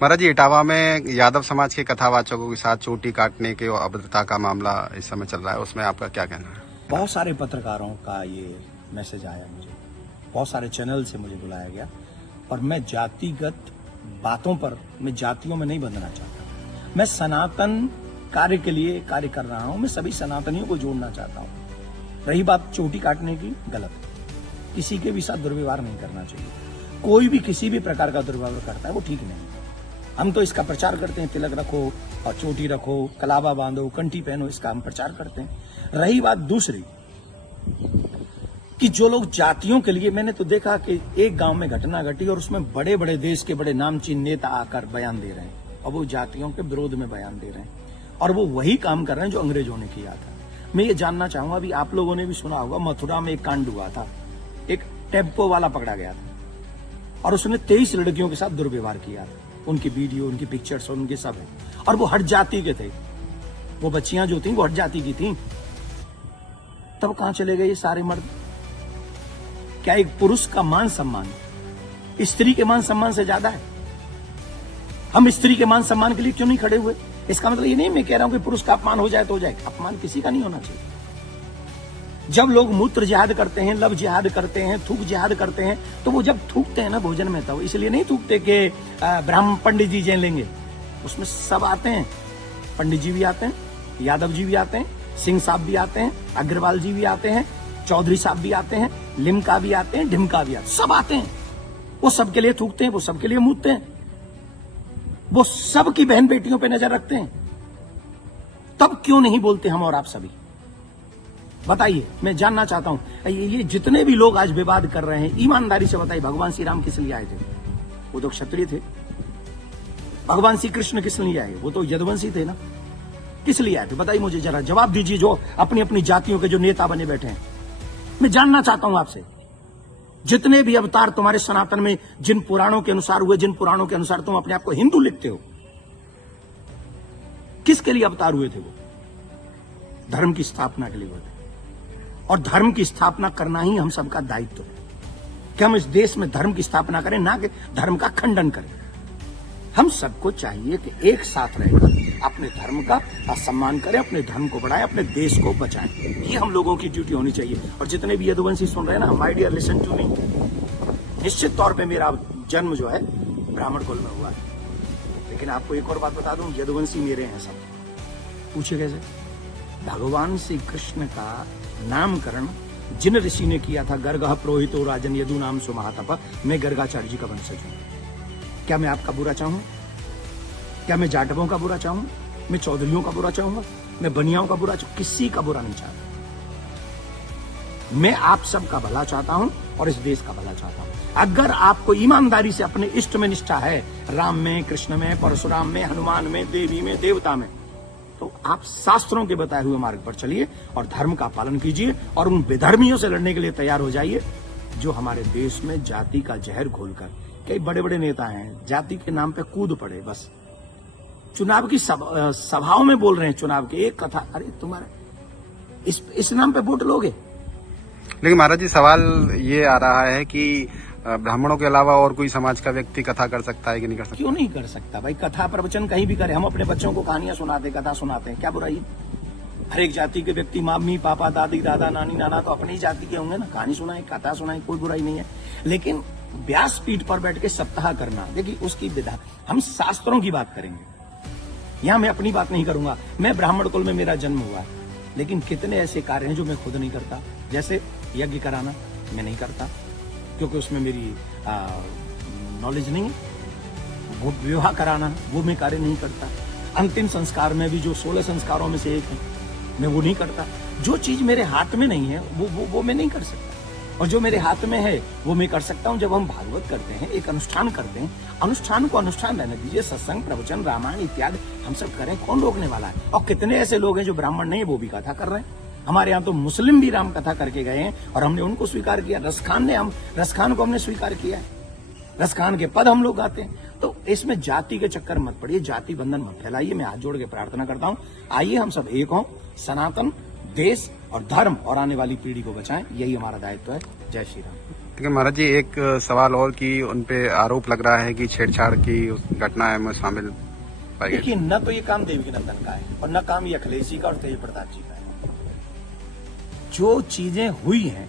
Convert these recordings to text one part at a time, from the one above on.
महाराज जी, इटावा में यादव समाज के कथावाचकों के साथ चोटी काटने के और अभद्रता का मामला इस समय चल रहा है, उसमें आपका क्या कहना है? बहुत सारे पत्रकारों का ये मैसेज आया मुझे, बहुत सारे चैनल से मुझे बुलाया गया, और मैं जातिगत बातों पर, मैं जातियों में नहीं बंधना चाहता। मैं सनातन कार्य के लिए कार्य कर रहा हूं, मैं सभी सनातनियों को जोड़ना चाहता हूं। रही बात चोटी काटने की, गलत है। किसी के भी साथ दुर्व्यवहार नहीं करना चाहिए। कोई भी किसी भी प्रकार का दुर्व्यवहार करता है वो ठीक नहीं। हम तो इसका प्रचार करते हैं, तिलक रखो और चोटी रखो, कलावा बांधो, कंठी पहनो, इसका हम प्रचार करते हैं। रही बात दूसरी कि जो लोग जातियों के लिए, मैंने तो देखा कि एक गांव में घटना घटी और उसमें बड़े बड़े देश के बड़े नामचीन नेता आकर बयान दे रहे हैं और वो जातियों के विरोध में बयान दे रहे हैं, और वो वही काम कर रहे हैं जो अंग्रेजों ने किया था। मैं ये जानना चाहूंगा, अभी आप लोगों ने भी सुना होगा, मथुरा में एक कांड हुआ था, एक टेम्पो वाला पकड़ा गया था और उसने 23 लड़कियों के साथ दुर्व्यवहार किया था। उनकी वीडियो, उनकी पिक्चर्स और उनके सब है, और वो हट जाति के थे। वो बच्चियां जो थी वो हट जाति की थी। तब कहां चले गए ये सारे मर्द? क्या एक पुरुष का मान सम्मान स्त्री के मान सम्मान से ज्यादा है? हम स्त्री के मान सम्मान के लिए क्यों नहीं खड़े हुए? इसका मतलब ये नहीं मैं कह रहा हूं कि पुरुष का अपमान हो जाए तो हो जाए, अपमान किसी का नहीं होना चाहिए। जब लोग मूत्र जिहाद करते हैं, लब जिहाद करते हैं, थूक जिहाद करते हैं, तो वो जब थूकते हैं ना भोजन में, तो इसलिए नहीं थूकते कि ब्राह्मण पंडित जी जैन लेंगे। उसमें सब आते हैं, पंडित जी भी आते हैं, यादव जी भी आते हैं, सिंह साहब भी आते हैं, अग्रवाल जी भी आते हैं, चौधरी साहब भी आते हैं, लिमका भी आते हैं, ढिमका भी आते हैं, सब आते हैं। वो सबके लिए थूकते हैं, वो सबके लिए मूतते हैं, वो सबकी बहन बेटियों पे नजर रखते हैं। तब क्यों नहीं बोलते हम और आप सभी? बताइए, मैं जानना चाहता हूं। ये जितने भी लोग आज विवाद कर रहे हैं, ईमानदारी से बताइए, भगवान श्री राम किस लिए आए थे? वो तो क्षत्रिय थे। भगवान श्री कृष्ण किस लिए आए? वो तो यदुवंशी थे ना। किस लिए आए थे? बताइए मुझे, जरा जवाब दीजिए, जो अपनी अपनी जातियों के जो नेता बने बैठे हैं। मैं जानना चाहता हूं आपसे, जितने भी अवतार तुम्हारे सनातन में जिन पुराणों के अनुसार हुए, जिन पुराणों के अनुसार तुम अपने आप को हिंदू लिखते हो, किसके लिए अवतार हुए थे? वो धर्म की स्थापना के लिए हुए थे, और धर्म की स्थापना करना ही हम सबका दायित्व है कि हम इस देश में धर्म की स्थापना करें, ना कि धर्म का खंडन करें। हम सबको चाहिए कि एक साथ रहकर अपने धर्म का सम्मान करें, अपने धर्म को बढ़ाएं, अपने देश को बचाएं। ये हम लोगों की ड्यूटी होनी चाहिए। और जितने भी यदुवंशी सुन रहे हैं ना, my dear listen to me, निश्चित तौर पे मेरा जन्म जो है ब्राह्मण कुल में हुआ है, लेकिन आपको एक और बात बता दूं, यदुवंशी मेरे हैं सब। पूछिए कैसे? भगवान श्री कृष्ण का नामकरण जिन ऋषि ने किया था, गर्गः पुरोहितो राजन यदु नाम सुमहातप, मैं गर्गाचार्य जी का वंशज हूं। क्या मैं आपका बुरा चाहूं? क्या मैं जाटवों का बुरा चाहूं? मैं चौधरियों का बुरा चाहूंगा? मैं बनियाओं का बुरा चाहूं? किसी का बुरा नहीं चाहता। मैं आप सबका भला चाहता हूं और इस देश का भला चाहता हूं। अगर आपको ईमानदारी से अपने इष्ट में निष्ठा है, राम में, कृष्ण में, परशुराम में, हनुमान में, देवी में, देवता में, तो आप शास्त्रों के बताए हुए मार्ग पर चलिए और धर्म का पालन कीजिए, और उन विधर्मियों से लड़ने के लिए तैयार हो जाइए जो हमारे देश में जाति का जहर घोलकर, कई बड़े बड़े नेता हैं, जाति के नाम पे कूद पड़े, बस चुनाव की सभाओं में बोल रहे हैं, चुनाव की एक कथा, अरे तुम्हारे इस नाम पे वोट लोगे? लेकिन महाराज जी, सवाल ये आ रहा है कि ब्राह्मणों के अलावा और कोई समाज का व्यक्ति कथा कर सकता है कि नहीं कर सकता? क्यों नहीं कर सकता भाई? कथा प्रवचन कहीं भी करे। हम अपने बच्चों को कहानियां सुनाते, कथा सुनाते हैं, क्या बुराई है? हर एक जाति के व्यक्ति, मम्मी पापा दादी दादा नानी नाना तो अपनी जाति के होंगे ना, कहानी सुनाए, कथा सुनाए, कोई बुराई नहीं है। लेकिन व्यासपीठ पर बैठ के सप्ताह करना, देखिए उसकी विधा, हम शास्त्रों की बात करेंगे, यहां मैं अपनी बात नहीं करूंगा। मैं ब्राह्मण कुल में मेरा जन्म हुआ, लेकिन कितने ऐसे कार्य हैं जो मैं खुद नहीं करता। जैसे यज्ञ कराना मैं नहीं करता, क्योंकि उसमें मेरी नॉलेज नहीं है। वो विवाह कराना वो मैं कार्य नहीं करता। अंतिम संस्कार में भी जो 16 संस्कारों में से एक है, मैं वो नहीं करता। जो चीज मेरे हाथ में नहीं है वो मैं नहीं कर सकता, और जो मेरे हाथ में है वो मैं कर सकता हूं। जब हम भागवत करते हैं, एक अनुष्ठान करते हैं, अनुष्ठान को अनुष्ठान रहने दीजिए। सत्संग, प्रवचन, रामायण इत्यादि हम सब करें, कौन रोकने वाला है? और कितने ऐसे लोग हैं जो ब्राह्मण नहीं है, वो भी कथा कर रहे हैं। हमारे यहाँ तो मुस्लिम भी राम कथा करके गए हैं और हमने उनको स्वीकार किया। रसखान को हमने स्वीकार किया है, रसखान के पद हम लोग गाते हैं। तो इसमें जाति के चक्कर मत पड़िए, जाति बंधन मत फैलाइए। मैं हाथ जोड़ के प्रार्थना करता हूँ, आइए हम सब एक हों, सनातन, देश और धर्म और आने वाली पीढ़ी को बचाएं। यही हमारा दायित्व है। जय श्री राम। देखिए महाराज जी, एक सवाल और कि उनपे आरोप लग रहा है कि छेड़छाड़ की उस घटना में शामिल पाई गई। देखिए, न तो ये काम देवकी नंदन का है और न काम ये अखिलेश जी का और तेज प्रताप जी का है। जो चीजें हुई हैं,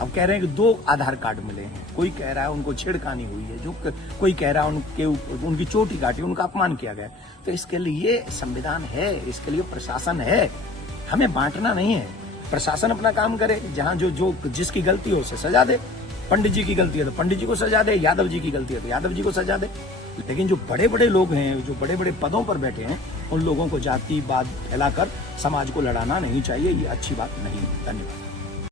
अब कह रहे हैं कि 2 आधार कार्ड मिले हैं, कोई कह रहा है उनको छेड़खानी हुई है, जो कोई कह रहा है उनकी चोटी काटी, उनका अपमान किया गया। तो इसके लिए संविधान है, इसके लिए प्रशासन है, हमें बांटना नहीं है। प्रशासन अपना काम करे, जहां जो जिसकी गलती हो उसे सजा दे। पंडित जी की गलती है तो पंडित जी को सजा दे, यादव जी की गलती है तो यादव जी को सजा दे। लेकिन जो बड़े बड़े लोग हैं, जो बड़े बड़े पदों पर बैठे हैं, उन लोगों को जातिवाद फैलाकर समाज को लड़ाना नहीं चाहिए। ये अच्छी बात नहीं है। धन्यवाद।